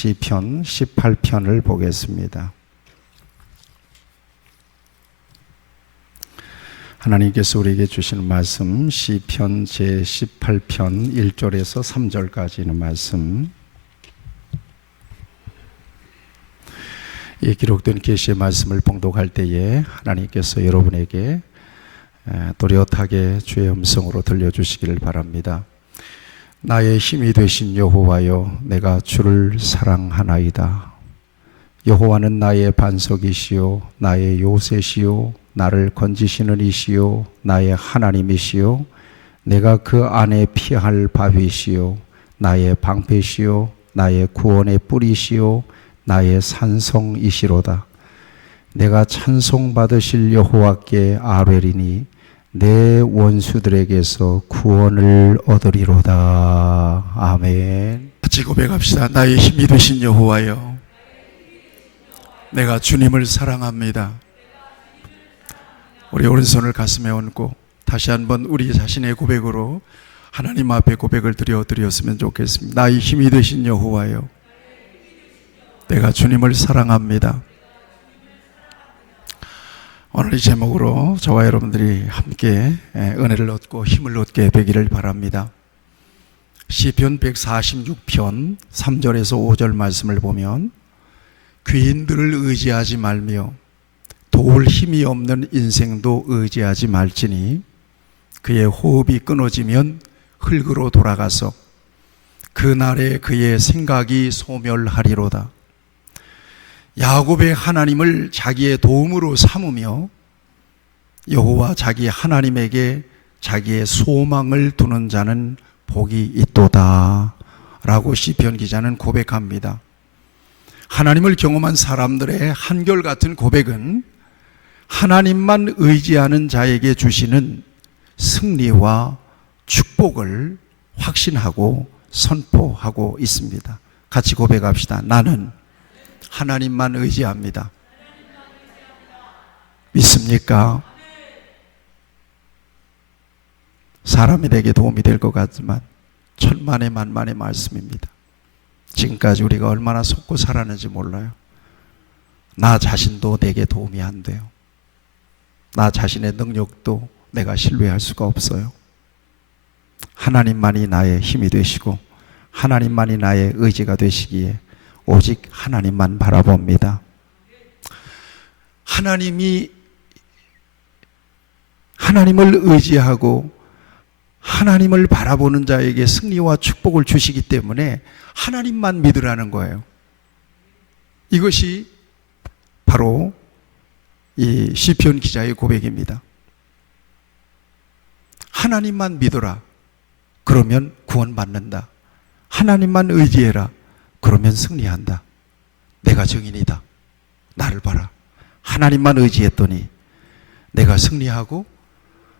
시편 18편을 보겠습니다. 하나님께서 우리에게 주시는 말씀 시편 제18편 1절에서 3절까지 있는 말씀, 이 기록된 계시의 말씀을 봉독할 때에 하나님께서 여러분에게 또렷하게 주의 음성으로 들려주시기를 바랍니다. 나의 힘이 되신 여호와여, 내가 주를 사랑하나이다. 여호와는 나의 반석이시요 나의 요새시요 나를 건지시는 이시요 나의 하나님이시요 내가 그 안에 피할 바위시요 나의 방패시요 나의 구원의 뿌리시요 나의 산성이시로다. 내가 찬송받으실 여호와께 아뢰리니 내 원수들에게서 구원을 얻으리로다. 아멘. 같이 고백합시다. 나의 힘이 되신 여호와여, 내가 주님을 사랑합니다. 우리 오른손을 가슴에 얹고 다시 한번 우리 자신의 고백으로 하나님 앞에 고백을 드렸으면 좋겠습니다. 나의 힘이 되신 여호와여, 내가 주님을 사랑합니다. 오늘 이 제목으로 저와 여러분들이 함께 은혜를 얻고 힘을 얻게 되기를 바랍니다. 시편 146편 3절에서 5절 말씀을 보면, 귀인들을 의지하지 말며 도울 힘이 없는 인생도 의지하지 말지니 그의 호흡이 끊어지면 흙으로 돌아가서 그날에 그의 생각이 소멸하리로다. 야곱의 하나님을 자기의 도움으로 삼으며 여호와 자기 하나님에게 자기의 소망을 두는 자는 복이 있도다 라고 시편 기자는 고백합니다. 하나님을 경험한 사람들의 한결같은 고백은 하나님만 의지하는 자에게 주시는 승리와 축복을 확신하고 선포하고 있습니다. 같이 고백합시다. 나는 하나님만 의지합니다. 믿습니까? 사람이 내게 도움이 될 것 같지만 천만의 만만의 말씀입니다. 지금까지 우리가 얼마나 속고 살았는지 몰라요. 나 자신도 내게 도움이 안 돼요. 나 자신의 능력도 내가 신뢰할 수가 없어요. 하나님만이 나의 힘이 되시고 하나님만이 나의 의지가 되시기에 오직 하나님만 바라봅니다. 하나님을 의지하고 하나님을 바라보는 자에게 승리와 축복을 주시기 때문에 하나님만 믿으라는 거예요. 이것이 바로 이 시편 기자의 고백입니다. 하나님만 믿어라. 그러면 구원받는다. 하나님만 의지해라. 그러면 승리한다. 내가 증인이다. 나를 봐라. 하나님만 의지했더니 내가 승리하고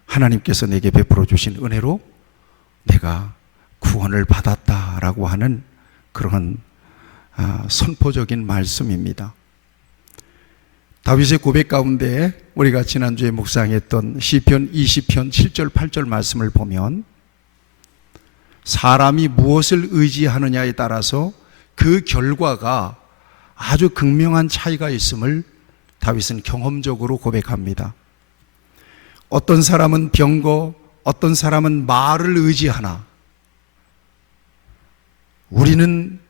하나님께서 내게 베풀어 주신 은혜로 내가 구원을 받았다라고 하는 그런 선포적인 말씀입니다. 다윗의 고백 가운데 우리가 지난주에 묵상했던 시편 20편 7절 8절 말씀을 보면, 사람이 무엇을 의지하느냐에 따라서 그 결과가 아주 극명한 차이가 있음을 다윗은 경험적으로 고백합니다. 어떤 사람은 병거, 어떤 사람은 말을 의지하나 우리는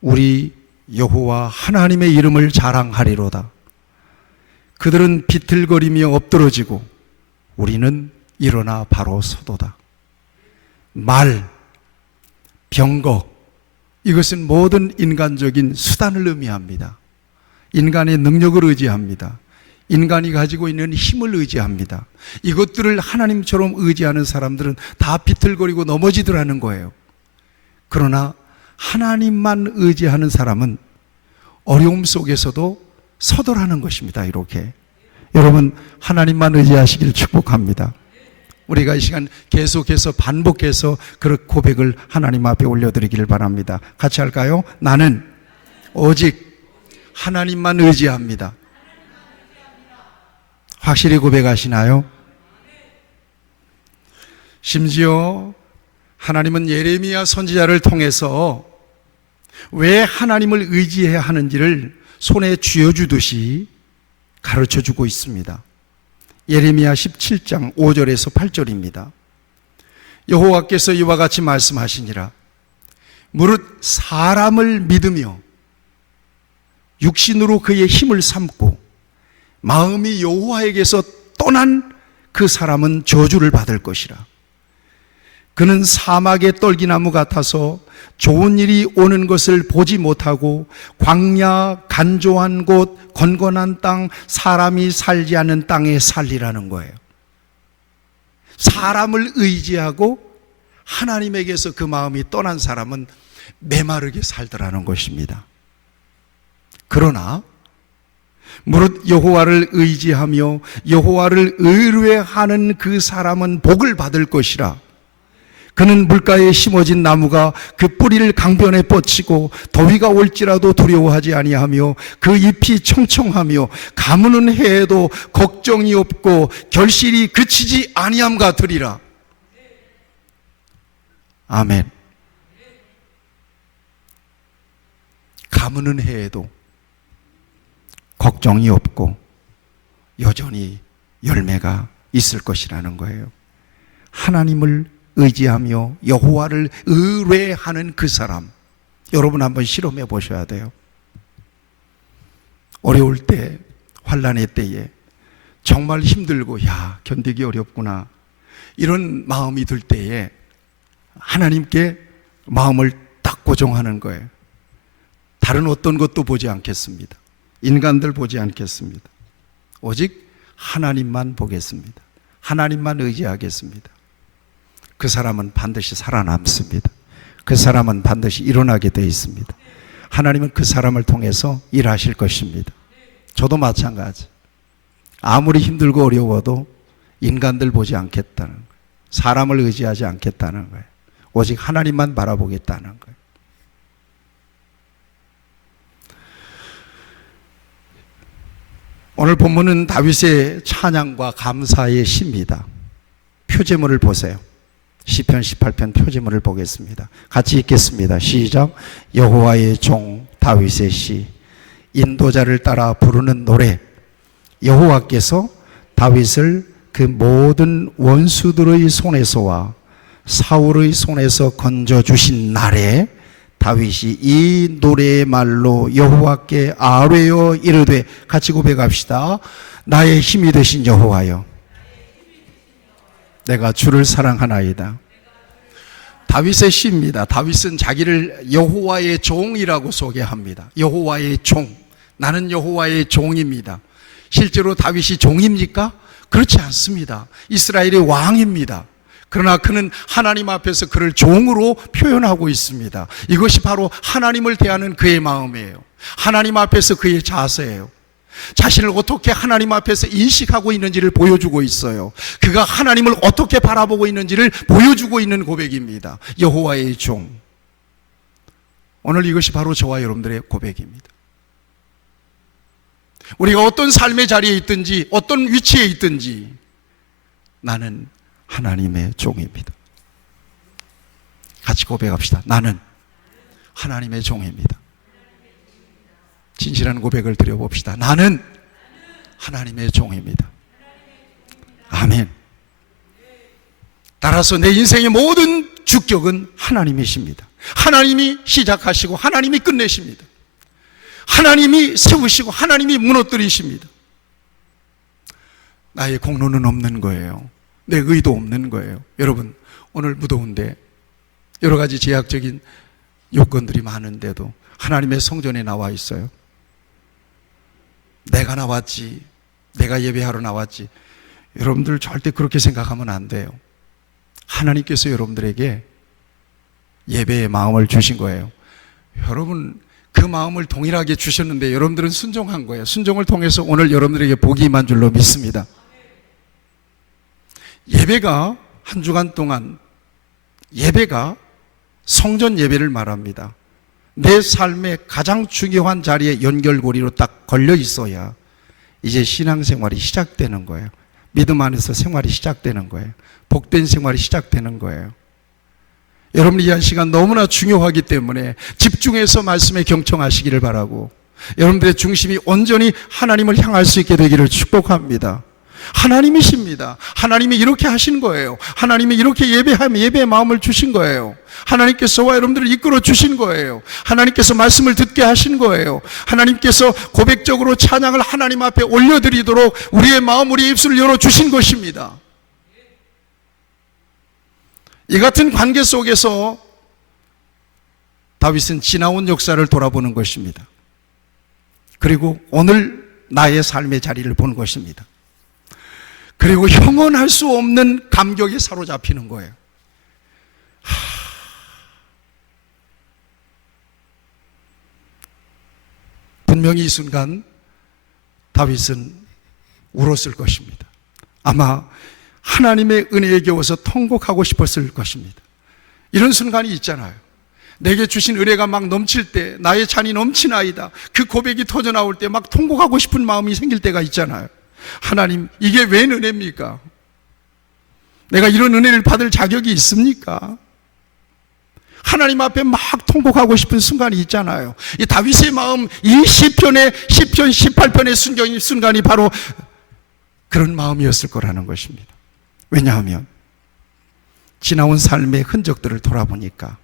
우리 여호와 하나님의 이름을 자랑하리로다. 그들은 비틀거리며 엎드러지고 우리는 일어나 바로 서도다. 말, 병거, 이것은 모든 인간적인 수단을 의미합니다. 인간의 능력을 의지합니다. 인간이 가지고 있는 힘을 의지합니다. 이것들을 하나님처럼 의지하는 사람들은 다 비틀거리고 넘어지더라는 거예요. 그러나 하나님만 의지하는 사람은 어려움 속에서도 서더라는 것입니다. 이렇게 여러분, 하나님만 의지하시길 축복합니다. 우리가 이 시간 계속해서 반복해서 그 고백을 하나님 앞에 올려드리기를 바랍니다. 같이 할까요? 나는 오직 하나님만 의지합니다. 확실히 고백하시나요? 심지어 하나님은 예레미야 선지자를 통해서 왜 하나님을 의지해야 하는지를 손에 쥐어주듯이 가르쳐주고 있습니다. 예레미야 17장 5절에서 8절입니다. 여호와께서 이와 같이 말씀하시니라. 무릇 사람을 믿으며 육신으로 그의 힘을 삼고 마음이 여호와에게서 떠난 그 사람은 저주를 받을 것이라. 그는 사막의 떨기나무 같아서 좋은 일이 오는 것을 보지 못하고 광야, 간조한 곳, 건건한 땅, 사람이 살지 않는 땅에 살리라는 거예요. 사람을 의지하고 하나님에게서 그 마음이 떠난 사람은 메마르게 살더라는 것입니다. 그러나 무릇 여호와를 의지하며 여호와를 의뢰하는 그 사람은 복을 받을 것이라. 그는 물가에 심어진 나무가 그 뿌리를 강변에 뻗치고 더위가 올지라도 두려워하지 아니하며 그 잎이 청청하며 가무는 해에도 걱정이 없고 결실이 그치지 아니함 같으리라. 아멘. 가무는 해에도 걱정이 없고 여전히 열매가 있을 것이라는 거예요. 하나님을 의지하며 여호와를 의뢰하는 그 사람, 여러분 한번 실험해 보셔야 돼요. 어려울 때, 환난의 때에 정말 힘들고 야 견디기 어렵구나 이런 마음이 들 때에 하나님께 마음을 딱 고정하는 거예요. 다른 어떤 것도 보지 않겠습니다. 인간들 보지 않겠습니다. 오직 하나님만 보겠습니다. 하나님만 의지하겠습니다. 그 사람은 반드시 살아남습니다. 그 사람은 반드시 일어나게 되어 있습니다. 하나님은 그 사람을 통해서 일하실 것입니다. 저도 마찬가지. 아무리 힘들고 어려워도 인간들 보지 않겠다는 거예요. 사람을 의지하지 않겠다는 거예요. 오직 하나님만 바라보겠다는 거예요. 오늘 본문은 다윗의 찬양과 감사의 시입니다. 표제문을 보세요. 시편 18편 표제문을 보겠습니다. 같이 읽겠습니다. 시작. 여호와의 종 다윗의 시, 인도자를 따라 부르는 노래. 여호와께서 다윗을 그 모든 원수들의 손에서와 사울의 손에서 건져주신 날에 다윗이 이 노래의 말로 여호와께 아뢰어 이르되, 같이 고백합시다. 나의 힘이 되신 여호와여, 내가 주를 사랑하나이다. 다윗의 시입니다. 다윗은 자기를 여호와의 종이라고 소개합니다. 여호와의 종. 나는 여호와의 종입니다. 실제로 다윗이 종입니까? 그렇지 않습니다. 이스라엘의 왕입니다. 그러나 그는 하나님 앞에서 그를 종으로 표현하고 있습니다. 이것이 바로 하나님을 대하는 그의 마음이에요. 하나님 앞에서 그의 자세예요. 자신을 어떻게 하나님 앞에서 인식하고 있는지를 보여주고 있어요. 그가 하나님을 어떻게 바라보고 있는지를 보여주고 있는 고백입니다. 여호와의 종. 오늘 이것이 바로 저와 여러분들의 고백입니다. 우리가 어떤 삶의 자리에 있든지 어떤 위치에 있든지 나는 하나님의 종입니다. 같이 고백합시다. 나는 하나님의 종입니다. 진실한 고백을 드려봅시다. 나는 하나님의 종입니다. 아멘. 따라서 내 인생의 모든 주격은 하나님이십니다. 하나님이 시작하시고 하나님이 끝내십니다. 하나님이 세우시고 하나님이 무너뜨리십니다. 나의 공로는 없는 거예요. 내 의도 없는 거예요. 여러분, 오늘 무더운데 여러 가지 제약적인 요건들이 많은데도 하나님의 성전에 나와 있어요. 내가 나왔지, 내가 예배하러 나왔지. 여러분들 절대 그렇게 생각하면 안 돼요. 하나님께서 여러분들에게 예배의 마음을 주신 거예요. 여러분, 그 마음을 동일하게 주셨는데 여러분들은 순종한 거예요. 순종을 통해서 오늘 여러분들에게 복이 임한 줄로 믿습니다. 예배가 한 주간 동안, 예배가 성전 예배를 말합니다. 내 삶의 가장 중요한 자리에 연결고리로 딱 걸려 있어야 이제 신앙생활이 시작되는 거예요. 믿음 안에서 생활이 시작되는 거예요. 복된 생활이 시작되는 거예요. 여러분 이 한 시간 너무나 중요하기 때문에 집중해서 말씀에 경청하시기를 바라고, 여러분들의 중심이 온전히 하나님을 향할 수 있게 되기를 축복합니다. 하나님이십니다. 하나님이 이렇게 하신 거예요. 하나님이 이렇게 예배의 마음을 주신 거예요. 하나님께서와 여러분들을 이끌어 주신 거예요. 하나님께서 말씀을 듣게 하신 거예요. 하나님께서 고백적으로 찬양을 하나님 앞에 올려드리도록 우리의 마음, 우리의 입술을 열어주신 것입니다. 이 같은 관계 속에서 다윗은 지나온 역사를 돌아보는 것입니다. 그리고 오늘 나의 삶의 자리를 보는 것입니다. 그리고 형언할 수 없는 감격에 사로잡히는 거예요. 분명히 이 순간 다윗은 울었을 것입니다. 아마 하나님의 은혜에 겨워서 통곡하고 싶었을 것입니다. 이런 순간이 있잖아요. 내게 주신 은혜가 막 넘칠 때, 나의 잔이 넘치나이다, 그 고백이 터져나올 때 막 통곡하고 싶은 마음이 생길 때가 있잖아요. 하나님, 이게 웬 은혜입니까? 내가 이런 은혜를 받을 자격이 있습니까? 하나님 앞에 막 통곡하고 싶은 순간이 있잖아요. 이 다윗의 마음, 이 시편 18편의 순간이 바로 그런 마음이었을 거라는 것입니다. 왜냐하면 지나온 삶의 흔적들을 돌아보니까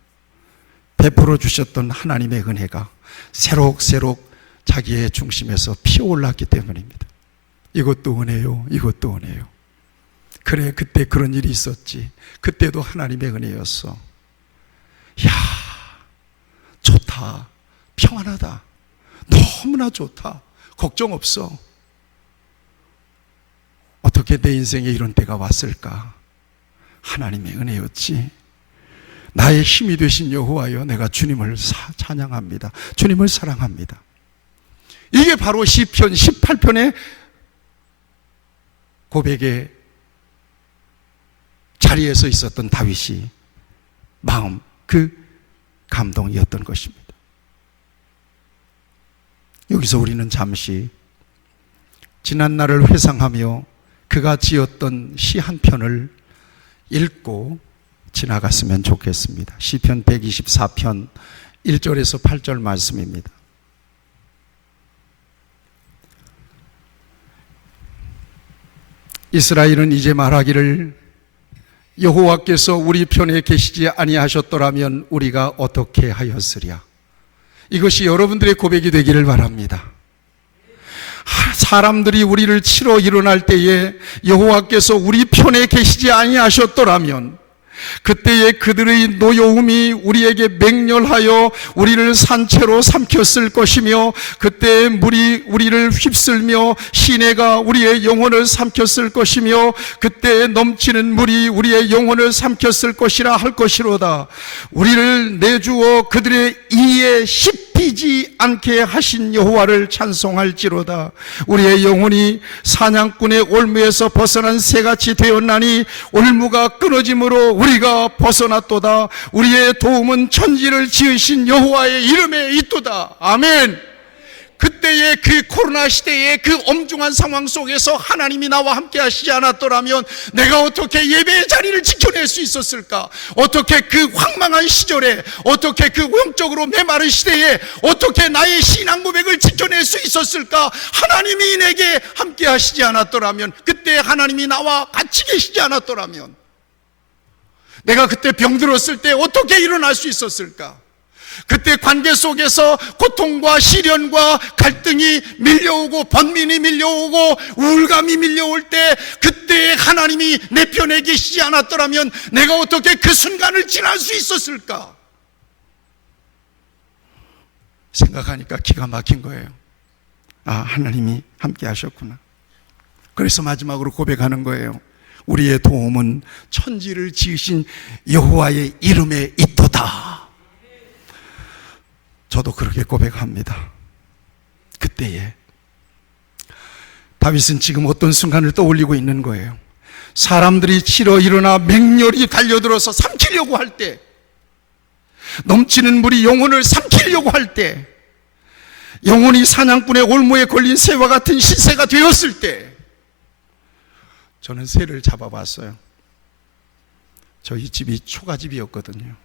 베풀어 주셨던 하나님의 은혜가 새록새록 자기의 중심에서 피어올랐기 때문입니다. 이것도 은혜요, 이것도 은혜요. 그래, 그때 그런 일이 있었지. 그때도 하나님의 은혜였어. 야, 좋다, 평안하다, 너무나 좋다, 걱정 없어. 어떻게 내 인생에 이런 때가 왔을까? 하나님의 은혜였지. 나의 힘이 되신 여호와여, 내가 주님을 찬양합니다. 주님을 사랑합니다. 이게 바로 시편 18편의 고백의 자리에서 있었던 다윗이 마음, 그 감동이었던 것입니다. 여기서 우리는 잠시 지난 날을 회상하며 그가 지었던 시 한 편을 읽고 지나갔으면 좋겠습니다. 시편 124편 1절에서 8절 말씀입니다. 이스라엘은 이제 말하기를, 여호와께서 우리 편에 계시지 아니하셨더라면 우리가 어떻게 하였으랴. 이것이 여러분들의 고백이 되기를 바랍니다. 사람들이 우리를 치러 일어날 때에 여호와께서 우리 편에 계시지 아니하셨더라면 그때에 그들의 노여움이 우리에게 맹렬하여 우리를 산채로 삼켰을 것이며, 그때에 물이 우리를 휩쓸며 시내가 우리의 영혼을 삼켰을 것이며, 그때에 넘치는 물이 우리의 영혼을 삼켰을 것이라 할 것이로다. 우리를 내주어 그들의 이에 씹히지 않게 하신 여호와를 찬송할지로다. 우리의 영혼이 사냥꾼의 올무에서 벗어난 새같이 되었나니 올무가 끊어짐으로 우리가 벗어났도다. 우리의 도움은 천지를 지으신 여호와의 이름에 있도다. 아멘. 그때의 그 코로나 시대의 그 엄중한 상황 속에서 하나님이 나와 함께 하시지 않았더라면 내가 어떻게 예배의 자리를 지켜낼 수 있었을까? 어떻게 그 황망한 시절에, 어떻게 그 영적으로 메마른 시대에 어떻게 나의 신앙 고백을 지켜낼 수 있었을까? 하나님이 내게 함께 하시지 않았더라면, 그때 하나님이 나와 같이 계시지 않았더라면 내가 그때 병들었을 때 어떻게 일어날 수 있었을까? 그때 관계 속에서 고통과 시련과 갈등이 밀려오고 번민이 밀려오고 우울감이 밀려올 때 그때 하나님이 내 편에 계시지 않았더라면 내가 어떻게 그 순간을 지날 수 있었을까? 생각하니까 기가 막힌 거예요. 아, 하나님이 함께 하셨구나. 그래서 마지막으로 고백하는 거예요. 우리의 도움은 천지를 지으신 여호와의 이름에 있도다. 저도 그렇게 고백합니다. 그때에 다윗은 지금 어떤 순간을 떠올리고 있는 거예요. 사람들이 치러 일어나 맹렬히 달려들어서 삼키려고 할 때, 넘치는 물이 영혼을 삼키려고 할 때, 영혼이 사냥꾼의 올무에 걸린 새와 같은 신세가 되었을 때, 저는 새를 잡아봤어요. 저희 집이 초가집이었거든요.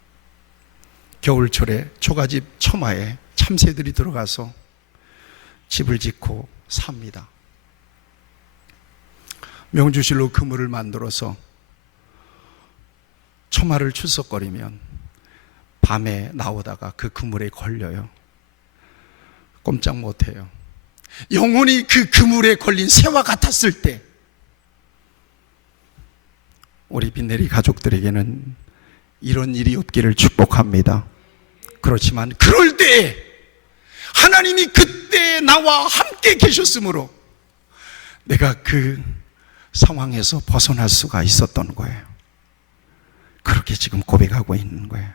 겨울철에 초가집 처마에 참새들이 들어가서 집을 짓고 삽니다. 명주실로 그물을 만들어서 처마를 출석거리면 밤에 나오다가 그 그물에 걸려요. 꼼짝 못해요. 영혼이 그 그물에 걸린 새와 같았을 때 우리 빈내리 가족들에게는 이런 일이 없기를 축복합니다. 그렇지만 그럴 때 하나님이 그때 나와 함께 계셨으므로 내가 그 상황에서 벗어날 수가 있었던 거예요. 그렇게 지금 고백하고 있는 거예요.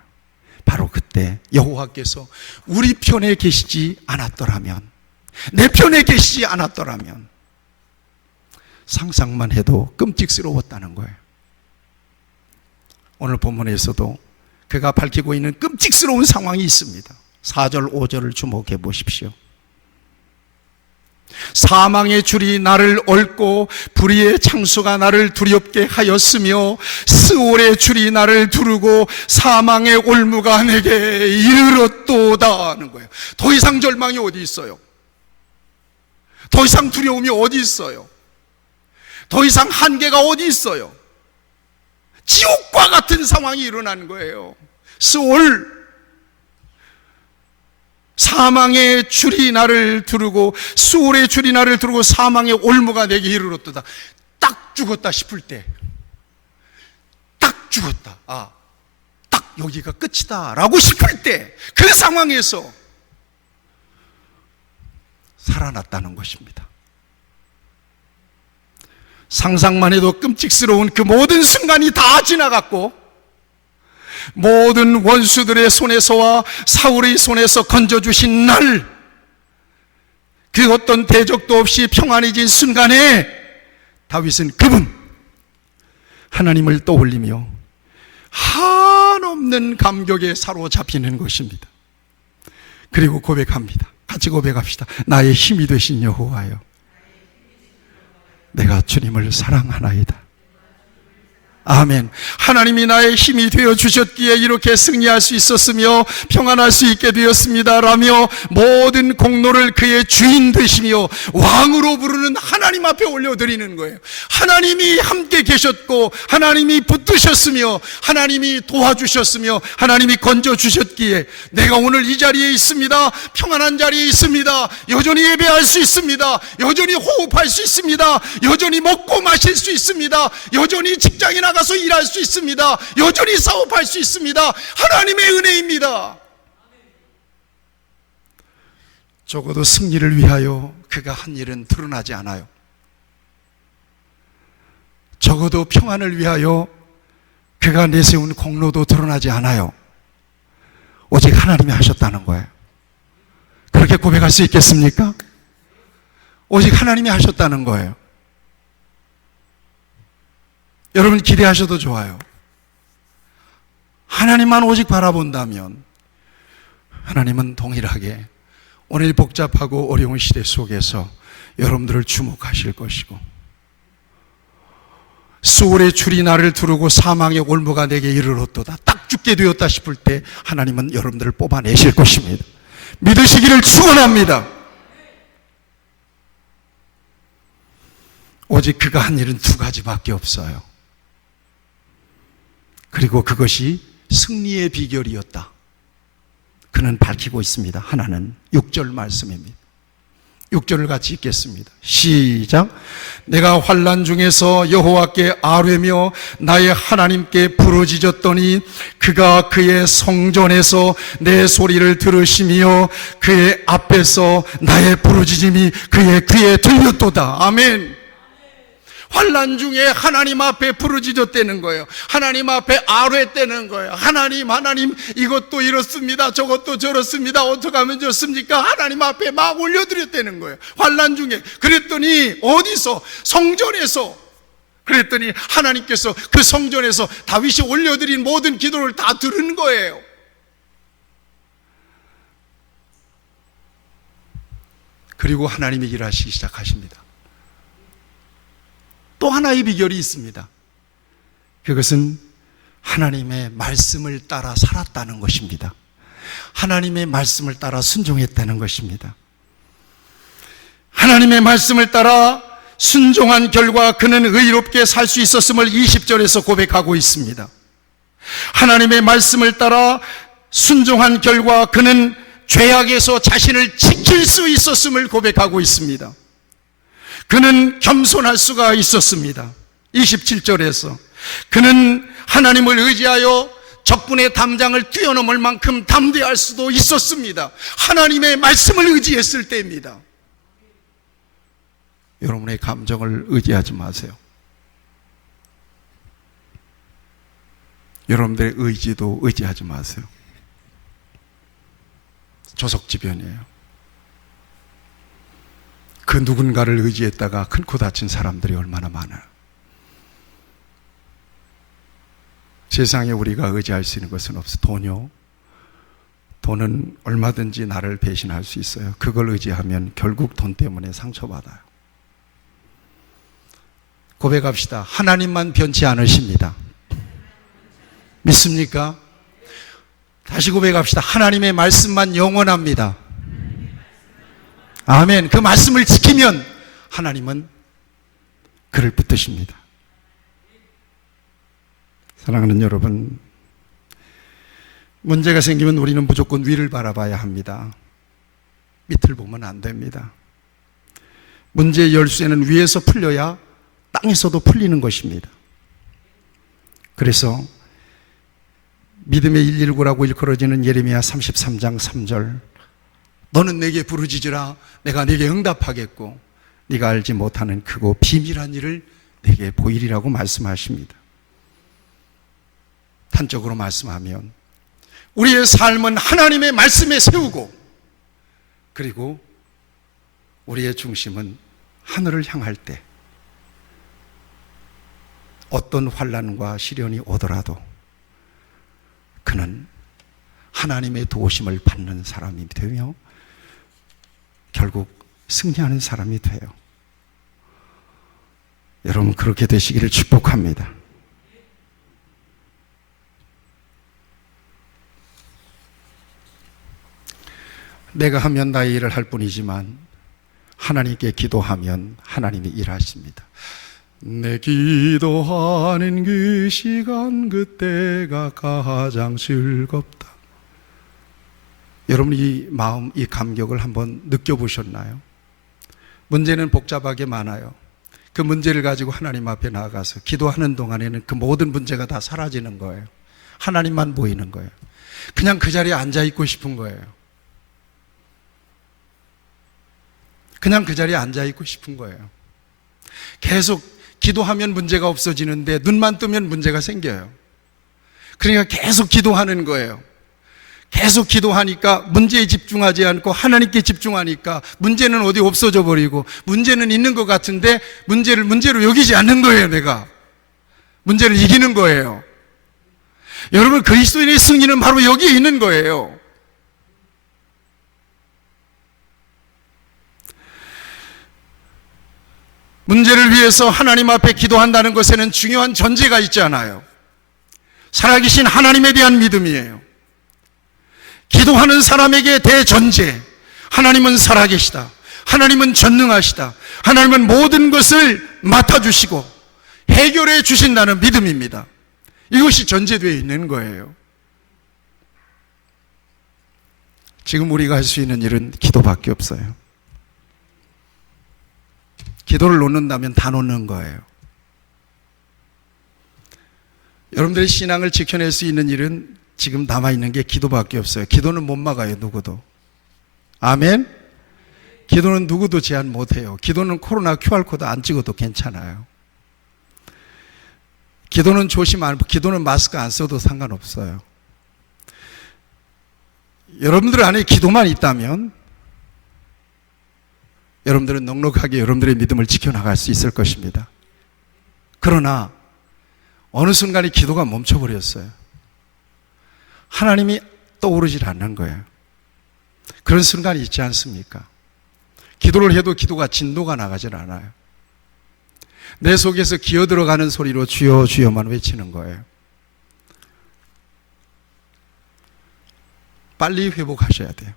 바로 그때 여호와께서 우리 편에 계시지 않았더라면, 내 편에 계시지 않았더라면 상상만 해도 끔찍스러웠다는 거예요. 오늘 본문에서도 그가 밝히고 있는 끔찍스러운 상황이 있습니다. 4절 5절을 주목해 보십시오. 사망의 줄이 나를 얽고 불의의 창수가 나를 두렵게 하였으며 스올의 줄이 나를 두르고 사망의 올무가 내게 이르렀도다 하는 거예요. 더 이상 절망이 어디 있어요? 더 이상 두려움이 어디 있어요? 더 이상 한계가 어디 있어요? 지옥과 같은 상황이 일어나는 거예요. 스올, 사망의 줄이 나를 두르고 수월의 줄이 나를 두르고 사망의 올무가 내게 이르렀도다. 딱 죽었다 싶을 때, 딱 죽었다, 딱 여기가 끝이다 라고 싶을 때 그 상황에서 살아났다는 것입니다. 상상만 해도 끔찍스러운 그 모든 순간이 다 지나갔고 모든 원수들의 손에서와 사울의 손에서 건져주신 날, 그 어떤 대적도 없이 평안해진 순간에 다윗은 그분 하나님을 떠올리며 한없는 감격에 사로잡히는 것입니다. 그리고 고백합니다. 같이 고백합시다. 나의 힘이 되신 여호와여, 내가 주님을 사랑하나이다. 아멘. 하나님이 나의 힘이 되어 주셨기에 이렇게 승리할 수 있었으며 평안할 수 있게 되었습니다 라며 모든 공로를 그의 주인 되시며 왕으로 부르는 하나님 앞에 올려드리는 거예요. 하나님이 함께 계셨고 하나님이 붙드셨으며 하나님이 도와주셨으며 하나님이 건져주셨기에 내가 오늘 이 자리에 있습니다. 평안한 자리에 있습니다. 여전히 예배할 수 있습니다. 여전히 호흡할 수 있습니다. 여전히 먹고 마실 수 있습니다. 여전히 직장에 나가서 일할 수 있습니다. 여전히 사업할 수 있습니다. 하나님의 은혜입니다. 적어도 승리를 위하여 그가 한 일은 드러나지 않아요. 적어도 평안을 위하여 그가 내세운 공로도 드러나지 않아요. 오직 하나님이 하셨다는 거예요. 그렇게 고백할 수 있겠습니까? 오직 하나님이 하셨다는 거예요. 여러분 기대하셔도 좋아요. 하나님만 오직 바라본다면 하나님은 동일하게 오늘 복잡하고 어려운 시대 속에서 여러분들을 주목하실 것이고, 수월의 줄이 나를 두르고 사망의 올무가 내게 이르렀도다. 딱 죽게 되었다 싶을 때 하나님은 여러분들을 뽑아내실 것입니다. 믿으시기를 축원합니다. 오직 그가 한 일은 두 가지밖에 없어요. 그리고 그것이 승리의 비결이었다. 그는 밝히고 있습니다. 하나는 6절 말씀입니다. 6절을 같이 읽겠습니다. 시작. 내가 환난 중에서 여호와께 아뢰며 나의 하나님께 부르짖었더니 그가 그의 성전에서 내 소리를 들으시며 그의 앞에서 나의 부르짖음이 그의 귀에 들렸도다. 아멘. 환난 중에 하나님 앞에 부르짖었다는 거예요. 하나님 앞에 아뢰했다는 거예요. 하나님 이것도 이렇습니다. 저것도 저렇습니다. 어떻게 하면 좋습니까? 하나님 앞에 막 올려드렸다는 거예요. 환난 중에. 그랬더니 어디서? 성전에서. 그랬더니 하나님께서 그 성전에서 다윗이 올려드린 모든 기도를 다 들은 거예요. 그리고 하나님이 일하시기 시작하십니다. 또 하나의 비결이 있습니다. 그것은 하나님의 말씀을 따라 살았다는 것입니다. 하나님의 말씀을 따라 순종했다는 것입니다. 하나님의 말씀을 따라 순종한 결과 그는 의롭게 살 수 있었음을 20절에서 고백하고 있습니다. 하나님의 말씀을 따라 순종한 결과 그는 죄악에서 자신을 지킬 수 있었음을 고백하고 있습니다. 그는 겸손할 수가 있었습니다. 27절에서 그는 하나님을 의지하여 적군의 담장을 뛰어넘을 만큼 담대할 수도 있었습니다. 하나님의 말씀을 의지했을 때입니다. 여러분의 감정을 의지하지 마세요. 여러분들의 의지도 의지하지 마세요. 조석지변이에요. 그 누군가를 의지했다가 큰 코 다친 사람들이 얼마나 많아요. 세상에 우리가 의지할 수 있는 것은 없어. 돈이요. 돈은 얼마든지 나를 배신할 수 있어요. 그걸 의지하면 결국 돈 때문에 상처받아요. 고백합시다. 하나님만 변치 않으십니다. 믿습니까? 다시 고백합시다. 하나님의 말씀만 영원합니다. 아멘. 그 말씀을 지키면 하나님은 그를 붙드십니다. 사랑하는 여러분, 문제가 생기면 우리는 무조건 위를 바라봐야 합니다. 밑을 보면 안 됩니다. 문제의 열쇠는 위에서 풀려야 땅에서도 풀리는 것입니다. 그래서 믿음의 119라고 일컬어지는 예레미야 33장 3절, 너는 내게 부르짖으라 내가 내게 응답하겠고 네가 알지 못하는 크고 비밀한 일을 내게 보이리라고 말씀하십니다. 단적으로 말씀하면 우리의 삶은 하나님의 말씀에 세우고, 그리고 우리의 중심은 하늘을 향할 때 어떤 환난과 시련이 오더라도 그는 하나님의 도우심을 받는 사람이 되며 결국 승리하는 사람이 돼요. 여러분, 그렇게 되시기를 축복합니다. 내가 하면 나의 일을 할 뿐이지만 하나님께 기도하면 하나님이 일하십니다. 내 기도하는 그 시간 그때가 가장 즐겁다. 여러분, 이 마음, 이 감격을 한번 느껴보셨나요? 문제는 복잡하게 많아요. 그 문제를 가지고 하나님 앞에 나아가서 기도하는 동안에는 그 모든 문제가 다 사라지는 거예요. 하나님만 보이는 거예요. 그냥 그 자리에 앉아있고 싶은 거예요. 그냥 그 자리에 앉아있고 싶은 거예요. 계속 기도하면 문제가 없어지는데 눈만 뜨면 문제가 생겨요. 그러니까 계속 기도하는 거예요. 계속 기도하니까 문제에 집중하지 않고 하나님께 집중하니까 문제는 어디 없어져 버리고, 문제는 있는 것 같은데 문제를 문제로 여기지 않는 거예요. 내가 문제를 이기는 거예요. 여러분, 그리스도인의 승리는 바로 여기에 있는 거예요. 문제를 위해서 하나님 앞에 기도한다는 것에는 중요한 전제가 있잖아요. 살아계신 하나님에 대한 믿음이에요. 기도하는 사람에게 대전제, 하나님은 살아계시다, 하나님은 전능하시다, 하나님은 모든 것을 맡아주시고 해결해 주신다는 믿음입니다. 이것이 전제되어 있는 거예요. 지금 우리가 할 수 있는 일은 기도밖에 없어요. 기도를 놓는다면 다 놓는 거예요. 여러분들의 신앙을 지켜낼 수 있는 일은 지금 남아있는 게 기도밖에 없어요. 기도는 못 막아요, 누구도. 아멘? 기도는 누구도 제한 못해요. 기도는 코로나 QR코드 안 찍어도 괜찮아요. 기도는 기도는 마스크 안 써도 상관없어요. 여러분들 안에 기도만 있다면 여러분들은 넉넉하게 여러분들의 믿음을 지켜나갈 수 있을 것입니다. 그러나 어느 순간에 기도가 멈춰버렸어요. 하나님이 떠오르질 않는 거예요. 그런 순간이 있지 않습니까? 기도를 해도 기도가 진도가 나가질 않아요. 내 속에서 기어들어가는 소리로 주여 주여만 외치는 거예요. 빨리 회복하셔야 돼요.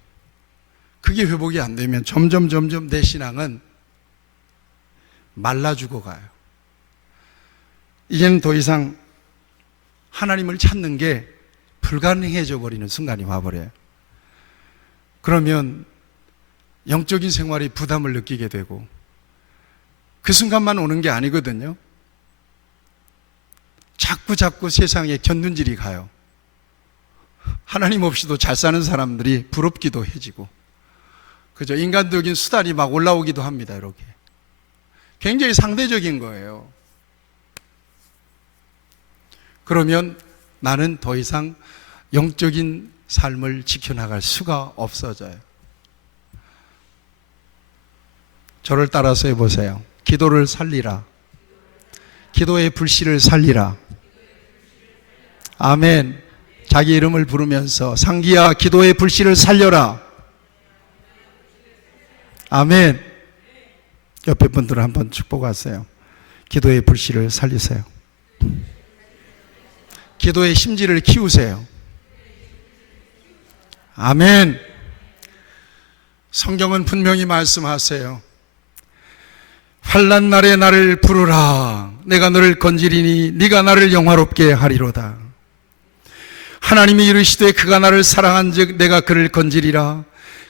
그게 회복이 안 되면 점점 내 신앙은 말라 죽어가요. 이제는 더 이상 하나님을 찾는 게 불가능해져 버리는 순간이 와버려요. 그러면 영적인 생활이 부담을 느끼게 되고, 그 순간만 오는 게 아니거든요. 자꾸 세상에 견눈질이 가요. 하나님 없이도 잘 사는 사람들이 부럽기도 해지고, 그죠? 인간적인 수단이 막 올라오기도 합니다. 이렇게 굉장히 상대적인 거예요. 그러면 나는 더 이상 영적인 삶을 지켜나갈 수가 없어져요. 저를 따라서 해보세요. 기도를 살리라. 기도의 불씨를 살리라. 아멘. 자기 이름을 부르면서 상기야, 기도의 불씨를 살려라. 아멘. 옆에 분들을 한번 축복하세요. 기도의 불씨를 살리세요. 기도의 심지를 키우세요. 아멘. 성경은 분명히 말씀하세요. 환난 날에 나를 부르라. 내가 너를 건지리니 네가 나를 영화롭게 하리로다. 하나님이 이르시되 그가 나를 사랑한즉 내가 그를 건지리라.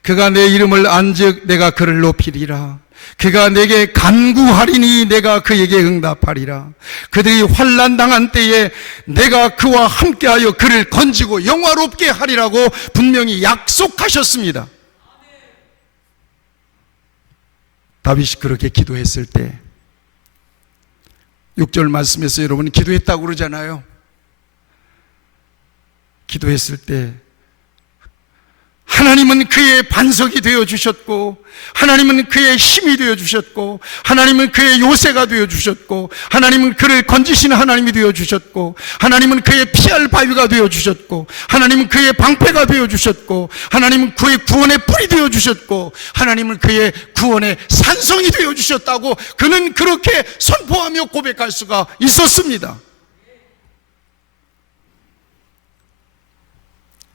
그가 내 이름을 안즉 내가 그를 높이리라. 그가 내게 간구하리니 내가 그에게 응답하리라. 그들이 환난 당한 때에 내가 그와 함께하여 그를 건지고 영화롭게 하리라고 분명히 약속하셨습니다. 다윗이 그렇게 기도했을 때 6절 말씀에서 여러분이 기도했다고 그러잖아요. 기도했을 때 하나님은 그의 반석이 되어주셨고, 하나님은 그의 힘이 되어주셨고, 하나님은 그의 요새가 되어주셨고, 하나님은 그를 건지시는 하나님이 되어주셨고, 하나님은 그의 피할 바위가 되어주셨고, 하나님은 그의 방패가 되어주셨고, 하나님은 그의 구원의 뿔이 되어주셨고, 하나님은 그의 구원의 산성이 되어주셨다고 그는 그렇게 선포하며 고백할 수가 있었습니다.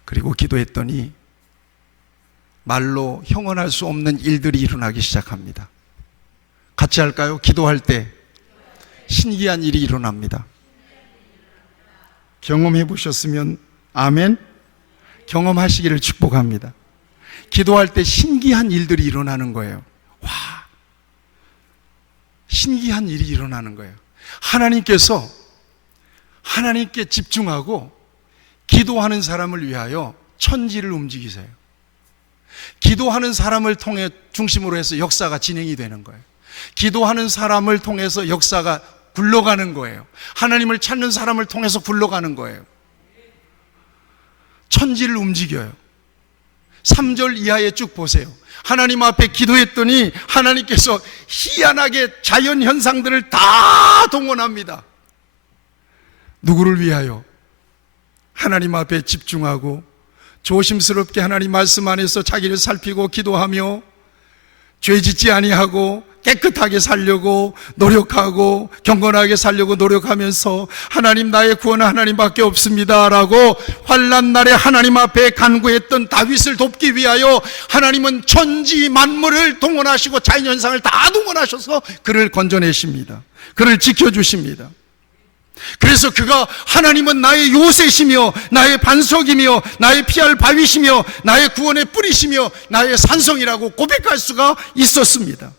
그리고 기도했더니 말로 형언할 수 없는 일들이 일어나기 시작합니다. 같이 할까요? 기도할 때 신기한 일이 일어납니다. 경험해 보셨으면 아멘. 경험하시기를 축복합니다. 기도할 때 신기한 일들이 일어나는 거예요. 와, 신기한 일이 일어나는 거예요. 하나님께 집중하고 기도하는 사람을 위하여 천지를 움직이세요. 기도하는 사람을 통해 중심으로 해서 역사가 진행이 되는 거예요. 기도하는 사람을 통해서 역사가 굴러가는 거예요. 하나님을 찾는 사람을 통해서 굴러가는 거예요. 천지를 움직여요. 3절 이하에 쭉 보세요. 하나님 앞에 기도했더니 하나님께서 희한하게 자연 현상들을 다 동원합니다. 누구를 위하여? 하나님 앞에 집중하고 조심스럽게 하나님 말씀 안에서 자기를 살피고 기도하며 죄짓지 아니하고 깨끗하게 살려고 노력하고 경건하게 살려고 노력하면서 하나님, 나의 구원은 하나님밖에 없습니다 라고 환난 날에 하나님 앞에 간구했던 다윗을 돕기 위하여 하나님은 천지 만물을 동원하시고 자연현상을 다 동원하셔서 그를 건져내십니다. 그를 지켜주십니다. 그래서 그가 하나님은 나의 요새시며 나의 반석이며 나의 피할 바위시며 나의 구원의 뿌리시며 나의 산성이라고 고백할 수가 있었습니다.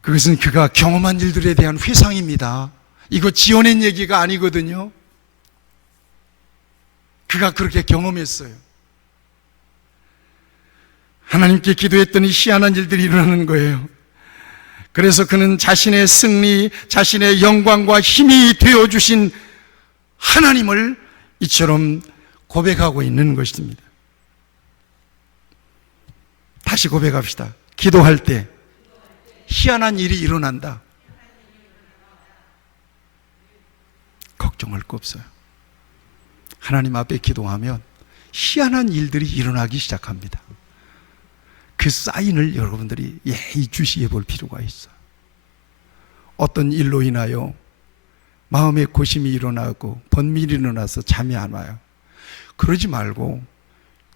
그것은 그가 경험한 일들에 대한 회상입니다. 이거 지어낸 얘기가 아니거든요. 그가 그렇게 경험했어요. 하나님께 기도했더니 희한한 일들이 일어나는 거예요. 그래서 그는 자신의 승리, 자신의 영광과 힘이 되어주신 하나님을 이처럼 고백하고 있는 것입니다. 다시 고백합시다. 기도할 때 희한한 일이 일어난다. 걱정할 거 없어요. 하나님 앞에 기도하면 희한한 일들이 일어나기 시작합니다. 그 사인을 여러분들이 예의주시해 볼 필요가 있어요. 어떤 일로 인하여 마음에 고심이 일어나고 번민이 일어나서 잠이 안 와요. 그러지 말고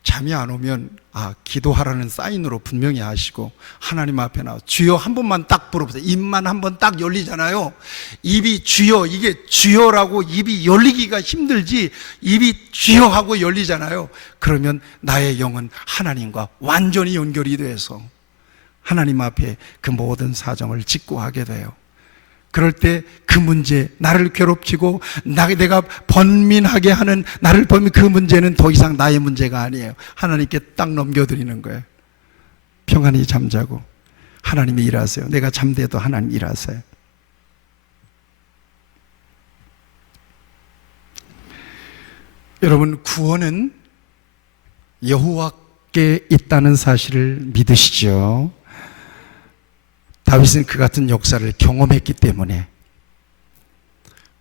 잠이 안 오면 기도하라는 사인으로 분명히 하시고 하나님 앞에 나와 주여 한 번만 딱 부르보세요. 입만 한 번 딱 열리잖아요. 입이 주여, 이게 주여라고 입이 열리기가 힘들지 입이 주여 하고 열리잖아요. 그러면 나의 영은 하나님과 완전히 연결이 돼서 하나님 앞에 그 모든 사정을 직구하게 돼요. 그럴 때 그 문제, 나를 괴롭히고 내가 번민하게 하는 그 문제는 더 이상 나의 문제가 아니에요. 하나님께 딱 넘겨드리는 거예요. 평안히 잠자고 하나님이 일하세요. 내가 잠대도 하나님 일하세요. 여러분, 구원은 여호와께 있다는 사실을 믿으시죠? 다윗은 그 같은 역사를 경험했기 때문에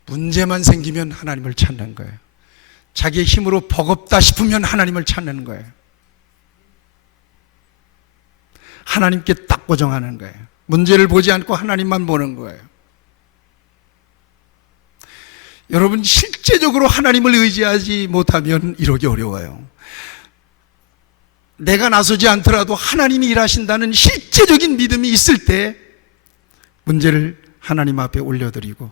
문제만 생기면 하나님을 찾는 거예요. 자기의 힘으로 버겁다 싶으면 하나님을 찾는 거예요. 하나님께 딱 고정하는 거예요. 문제를 보지 않고 하나님만 보는 거예요. 여러분, 실제적으로 하나님을 의지하지 못하면 이러기 어려워요. 내가 나서지 않더라도 하나님이 일하신다는 실제적인 믿음이 있을 때 문제를 하나님 앞에 올려드리고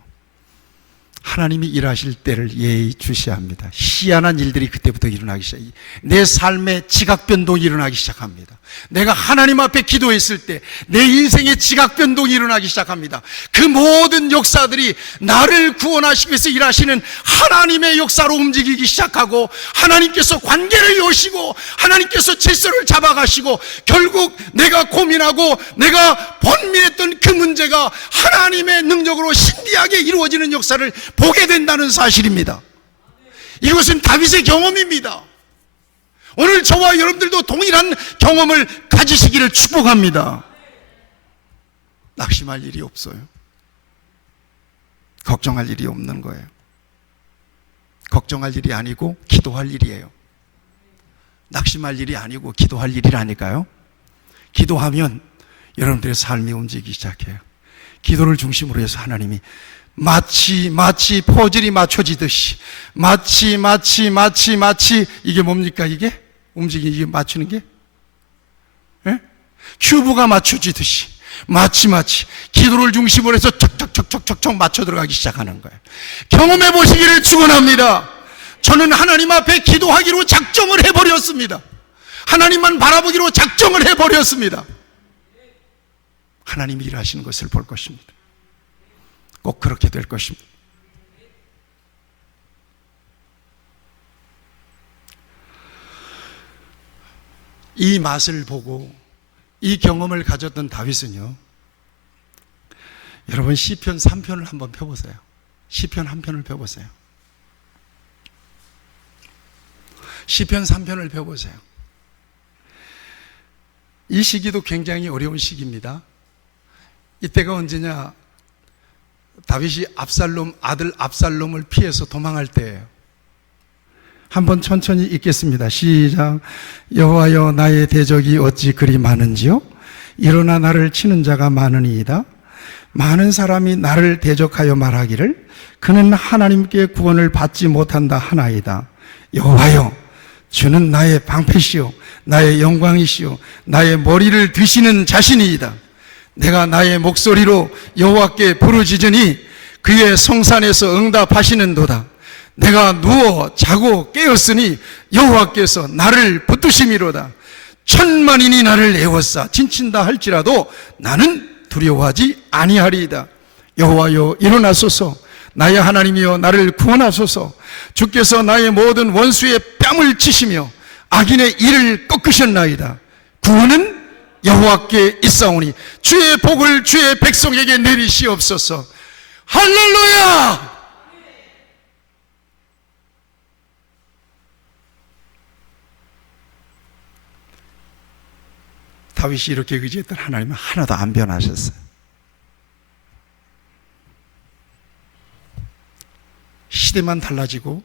하나님이 일하실 때를 예의주시합니다. 희한한 일들이 그때부터 일어나기 시작해요. 내 삶의 지각변동이 일어나기 시작합니다. 내가 하나님 앞에 기도했을 때 내 인생의 지각변동이 일어나기 시작합니다. 그 모든 역사들이 나를 구원하시기 위해서 일하시는 하나님의 역사로 움직이기 시작하고 하나님께서 관계를 여시고 하나님께서 질서를 잡아가시고 결국 내가 고민하고 내가 번민했던 그 문제가 하나님의 능력으로 신비하게 이루어지는 역사를 보게 된다는 사실입니다. 이것은 다윗의 경험입니다. 오늘 저와 여러분들도 동일한 경험을 가지시기를 축복합니다. 낙심할 일이 없어요. 걱정할 일이 없는 거예요. 걱정할 일이 아니고 기도할 일이에요. 낙심할 일이 아니고 기도할 일이라니까요. 기도하면 여러분들의 삶이 움직이기 시작해요. 기도를 중심으로 해서 하나님이 마치 퍼즐이 맞춰지듯이 마치 이게 뭡니까? 이게 움직이게 맞추는 게 큐브가 맞춰지듯이 마치 기도를 중심으로 해서 척척 맞춰 들어가기 시작하는 거예요. 경험해 보시기를 축원합니다. 저는 하나님 앞에 기도하기로 작정을 해버렸습니다. 하나님만 바라보기로 작정을 해버렸습니다. 하나님이 일하시는 것을 볼 것입니다. 꼭 그렇게 될 것입니다. 이 맛을 보고 이 경험을 가졌던 다윗은요, 여러분 시편 3편을 한번 펴보세요. 시편 한 편을 펴보세요. 시편 3편을 펴보세요. 이 시기도 굉장히 어려운 시기입니다. 이때가 언제냐? 다윗이 아들 압살롬을 피해서 도망할 때예요. 한번 천천히 읽겠습니다. 시작. 여호와여, 나의 대적이 어찌 그리 많은지요? 일어나 나를 치는 자가 많으니이다. 많은 사람이 나를 대적하여 말하기를 그는 하나님께 구원을 받지 못한다 하나이다. 여호와여, 주는 나의 방패시요 나의 영광이시요 나의 머리를 드시는 자신이이다. 내가 나의 목소리로 여호와께 부르짖으니 그의 성산에서 응답하시는도다. 내가 누워 자고 깨었으니 여호와께서 나를 붙드심이로다. 천만인이 나를 애워싸 진친다 할지라도 나는 두려워하지 아니하리이다. 여호와여, 일어나소서. 나의 하나님이여, 나를 구원하소서. 주께서 나의 모든 원수의 뺨을 치시며 악인의 이를 꺾으셨나이다. 구원은 여호와께 있사오니 주의 복을 주의 백성에게 내리시옵소서. 할렐루야! 다윗이 이렇게 의지했던 하나님은 하나도 안 변하셨어요. 시대만 달라지고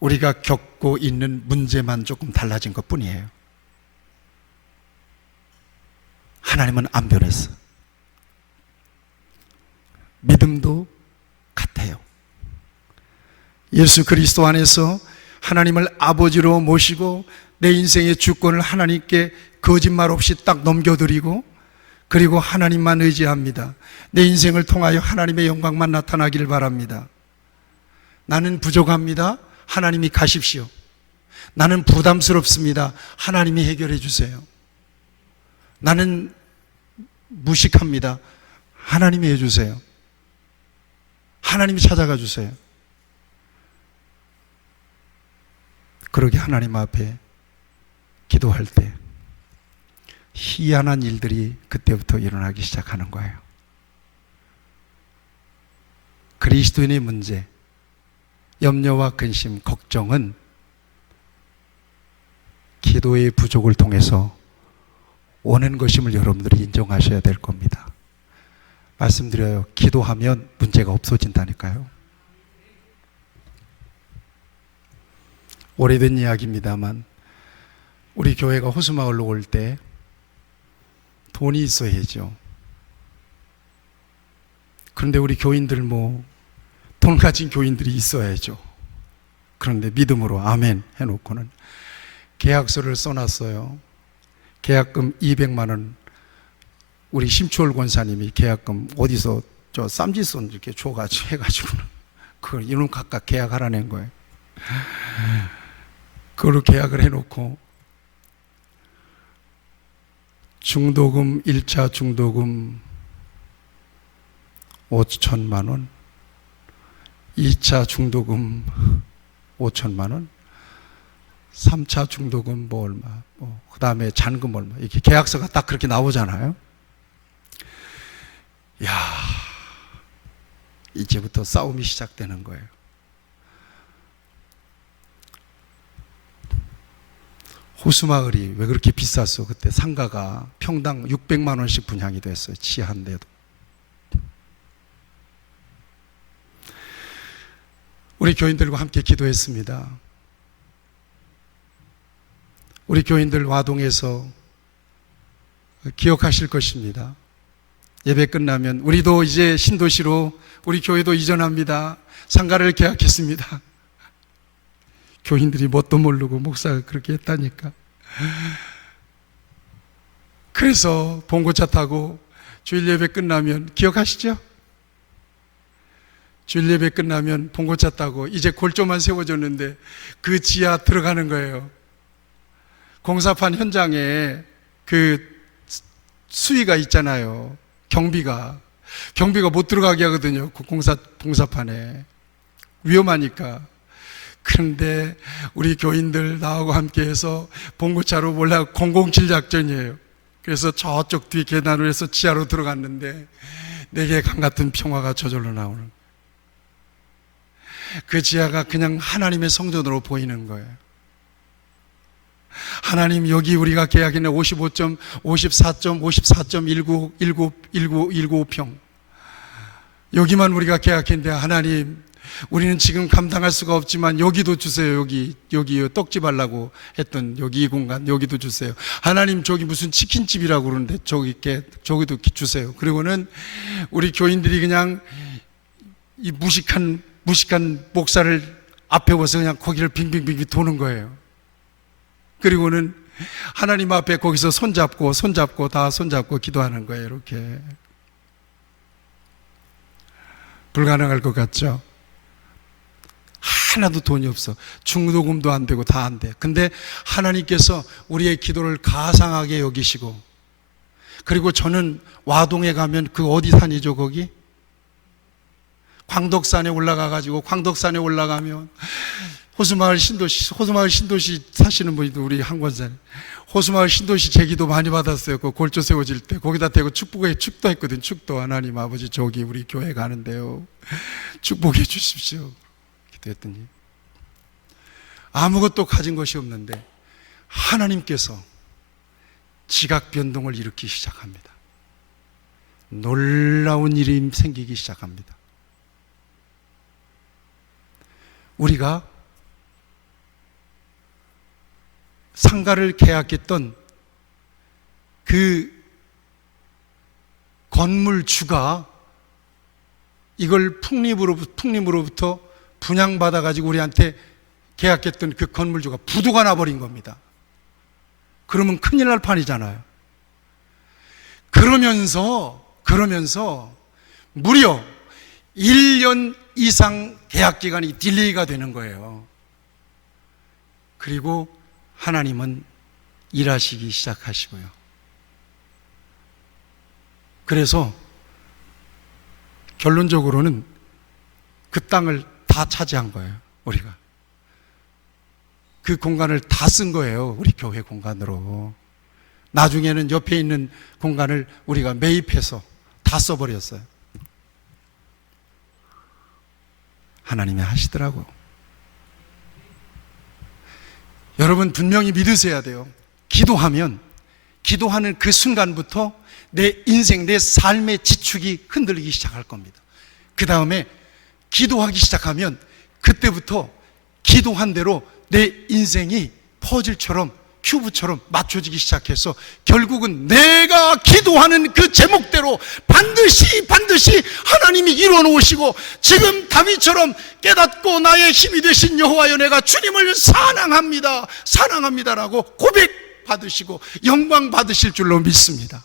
우리가 겪고 있는 문제만 조금 달라진 것 뿐이에요. 하나님은 안 변했어. 믿음도 같아요. 예수 그리스도 안에서 하나님을 아버지로 모시고 내 인생의 주권을 하나님께 거짓말 없이 딱 넘겨드리고, 그리고 하나님만 의지합니다. 내 인생을 통하여 하나님의 영광만 나타나기를 바랍니다. 나는 부족합니다. 하나님이 가십시오. 나는 부담스럽습니다. 하나님이 해결해 주세요. 나는 무식합니다. 하나님이 해주세요. 하나님이 찾아가 주세요. 그러게 하나님 앞에 기도할 때 희한한 일들이 그때부터 일어나기 시작하는 거예요. 그리스도인의 문제, 염려와 근심, 걱정은 기도의 부족을 통해서 오는 것임을 여러분들이 인정하셔야 될 겁니다. 말씀드려요. 기도하면 문제가 없어진다니까요. 오래된 이야기입니다만 우리 교회가 호수마을로 올 때 돈이 있어야죠. 그런데 우리 교인들 돈 가진 교인들이 있어야죠. 그런데 믿음으로 아멘 해놓고는 계약서를 써놨어요. 계약금 200만 원. 우리 심추월 권사님이 계약금 어디서 쌈짓손 이렇게 줘가지고 해가지고는 그걸 이놈 각각 계약하라는 거예요. 그걸로 계약을 해놓고 중도금 1차 중도금 5천만 원, 2차 중도금 5천만 원, 3차 중도금 얼마, 그 다음에 잔금 얼마, 이렇게 계약서가 딱 그렇게 나오잖아요. 야, 이제부터 싸움이 시작되는 거예요. 호수마을이 왜 그렇게 비쌌어? 그때 상가가 평당 600만 원씩 분양이 됐어요. 지하인데도. 우리 교인들과 함께 기도했습니다. 우리 교인들 와동에서 기억하실 것입니다. 예배 끝나면 우리도 이제 신도시로 우리 교회도 이전합니다. 상가를 계약했습니다. 교인들이 뭣도 모르고 목사가 그렇게 했다니까. 그래서 봉고차 타고 주일 예배 끝나면, 기억하시죠? 주일 예배 끝나면 봉고차 타고 이제 골조만 세워졌는데 그 지하 들어가는 거예요. 공사판 현장에 그 수위가 있잖아요. 경비가 못 들어가게 하거든요. 그 공사판에 위험하니까. 그런데 우리 교인들 나하고 함께해서 봉고차로 몰라 007 작전이에요. 그래서 저쪽 뒤 계단으로 해서 지하로 들어갔는데 내게 강 같은 평화가 저절로 나오는 거예요. 그 지하가 그냥 하나님의 성전으로 보이는 거예요. 하나님, 여기 우리가 계약했는 54.19평 여기만 우리가 계약했는데 하나님, 우리는 지금 감당할 수가 없지만 여기도 주세요. 여기요, 떡집 하려고 했던 여기 이 공간 여기도 주세요. 하나님, 저기 무슨 치킨집이라고 그러는데 저기도 주세요. 그리고는 우리 교인들이 그냥 이 무식한 목사를 앞에 와서 그냥 거기를 빙빙빙 도는 거예요. 그리고는 하나님 앞에 거기서 손잡고 기도하는 거예요. 이렇게. 불가능할 것 같죠? 하나도 돈이 없어. 중도금도 안 되고 다 안 돼. 근데 하나님께서 우리의 기도를 가상하게 여기시고, 그리고 저는 와동에 가면 그 어디 산이죠, 거기? 광덕산에 올라가면 호수마을 신도시 사시는 분이도 우리 한권산 호수마을 신도시 제기도 많이 받았어요. 그 골조 세워질 때 거기다 대고 축도했거든. 축도. 하나님 아버지, 저기 우리 교회 가는데요, 축복해 주십시오. 기도했더니 아무것도 가진 것이 없는데 하나님께서 지각 변동을 일으키기 시작합니다. 놀라운 일이 생기기 시작합니다. 우리가 상가를 계약했던 그 건물주가 이걸 풍림으로부터 분양받아가지고 우리한테 계약했던 그 건물주가 부도가 나버린 겁니다. 그러면 큰일 날 판이잖아요. 그러면서 무려 1년 이상 계약 기간이 딜레이가 되는 거예요. 그리고 하나님은 일하시기 시작하시고요. 그래서 결론적으로는 그 땅을 다 차지한 거예요. 우리가 그 공간을 다 쓴 거예요. 우리 교회 공간으로. 나중에는 옆에 있는 공간을 우리가 매입해서 다 써버렸어요. 하나님이 하시더라고요. 여러분 분명히 믿으셔야 돼요. 기도하는 그 순간부터 내 인생, 내 삶의 지축이 흔들리기 시작할 겁니다. 그 다음에 기도하기 시작하면 그때부터 기도한 대로 내 인생이 퍼즐처럼, 큐브처럼 맞춰지기 시작해서 결국은 내가 기도하는 그 제목대로 반드시 하나님이 이루어 놓으시고, 지금 다윗처럼 깨닫고 나의 힘이 되신 여호와여 내가 주님을 사랑합니다라고 고백 받으시고 영광 받으실 줄로 믿습니다.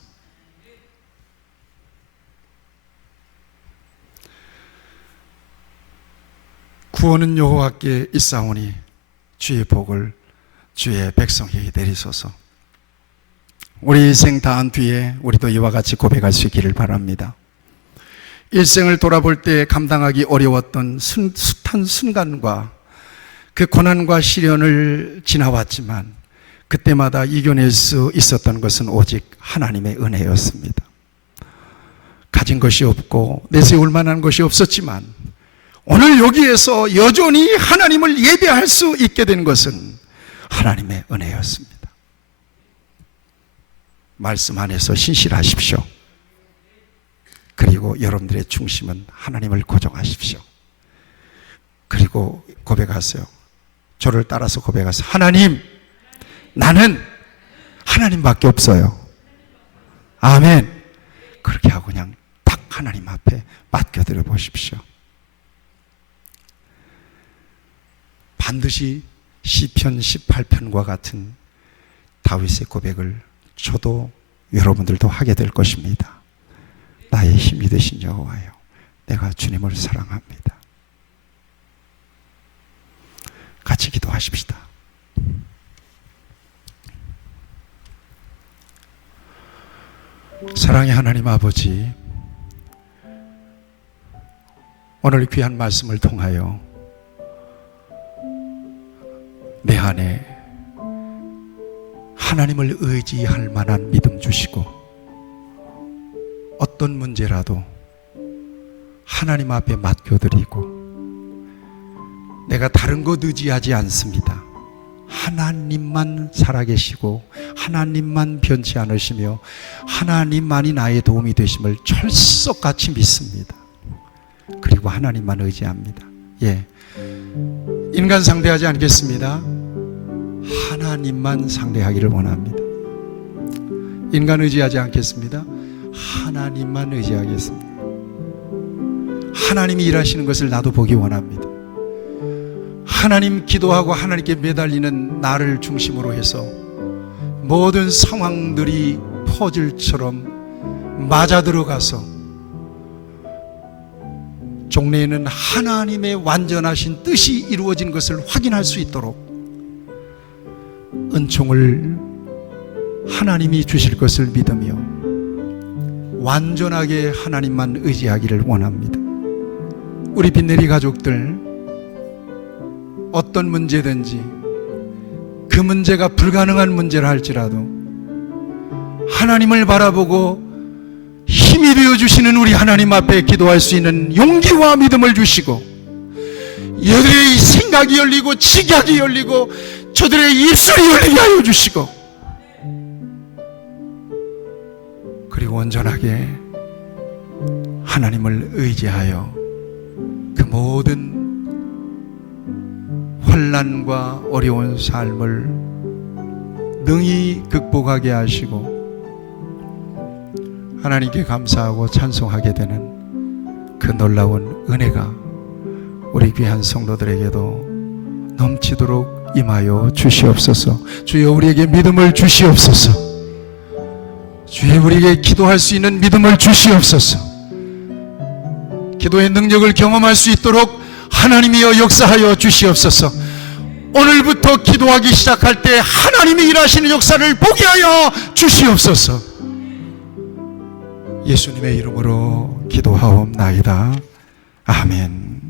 구원은 여호와께 있사오니 주의 복을 주의 백성에게 내리소서. 우리 일생 다한 뒤에 우리도 이와 같이 고백할 수 있기를 바랍니다. 일생을 돌아볼 때 감당하기 어려웠던 숱한 순간과 그 고난과 시련을 지나왔지만 그때마다 이겨낼 수 있었던 것은 오직 하나님의 은혜였습니다. 가진 것이 없고 내세울 만한 것이 없었지만 오늘 여기에서 여전히 하나님을 예배할 수 있게 된 것은 하나님의 은혜였습니다. 말씀 안에서 신실하십시오. 그리고 여러분들의 중심은 하나님을 고정하십시오. 그리고 고백하세요. 저를 따라서 고백하세요. 하나님, 나는 하나님밖에 없어요. 아멘. 그렇게 하고 그냥 딱 하나님 앞에 맡겨드려 보십시오. 반드시 시편 18편과 같은 다윗의 고백을 저도 여러분들도 하게 될 것입니다. 나의 힘이 되신 여호와여, 내가 주님을 사랑합니다. 같이 기도하십시다. 사랑의 하나님 아버지, 오늘 귀한 말씀을 통하여 내 안에 하나님을 의지할 만한 믿음 주시고, 어떤 문제라도 하나님 앞에 맡겨드리고, 내가 다른 것 의지하지 않습니다. 하나님만 살아계시고 하나님만 변치 않으시며 하나님만이 나의 도움이 되심을 철석같이 믿습니다. 그리고 하나님만 의지합니다. 인간 상대하지 않겠습니다. 하나님만 상대하기를 원합니다. 인간 의지하지 않겠습니다. 하나님만 의지하겠습니다. 하나님이 일하시는 것을 나도 보기 원합니다. 하나님 기도하고 하나님께 매달리는 나를 중심으로 해서 모든 상황들이 퍼즐처럼 맞아들어가서 종래에는 하나님의 완전하신 뜻이 이루어진 것을 확인할 수 있도록 은총을 하나님이 주실 것을 믿으며 완전하게 하나님만 의지하기를 원합니다. 우리 빛내리 가족들, 어떤 문제든지 그 문제가 불가능한 문제라 할지라도 하나님을 바라보고 힘이 되어주시는 우리 하나님 앞에 기도할 수 있는 용기와 믿음을 주시고, 여들의 생각이 열리고 지각이 열리고 저들의 입술이 열리게 하여 주시고, 그리고 온전하게 하나님을 의지하여 그 모든 환난과 어려운 삶을 능히 극복하게 하시고 하나님께 감사하고 찬송하게 되는 그 놀라운 은혜가 우리 귀한 성도들에게도 넘치도록 임하여 주시옵소서. 주여 우리에게 믿음을 주시옵소서. 주여 우리에게 기도할 수 있는 믿음을 주시옵소서. 기도의 능력을 경험할 수 있도록 하나님이여 역사하여 주시옵소서. 오늘부터 기도하기 시작할 때 하나님이 일하시는 역사를 보게 하여 주시옵소서. 예수님의 이름으로 기도하옵나이다. 아멘.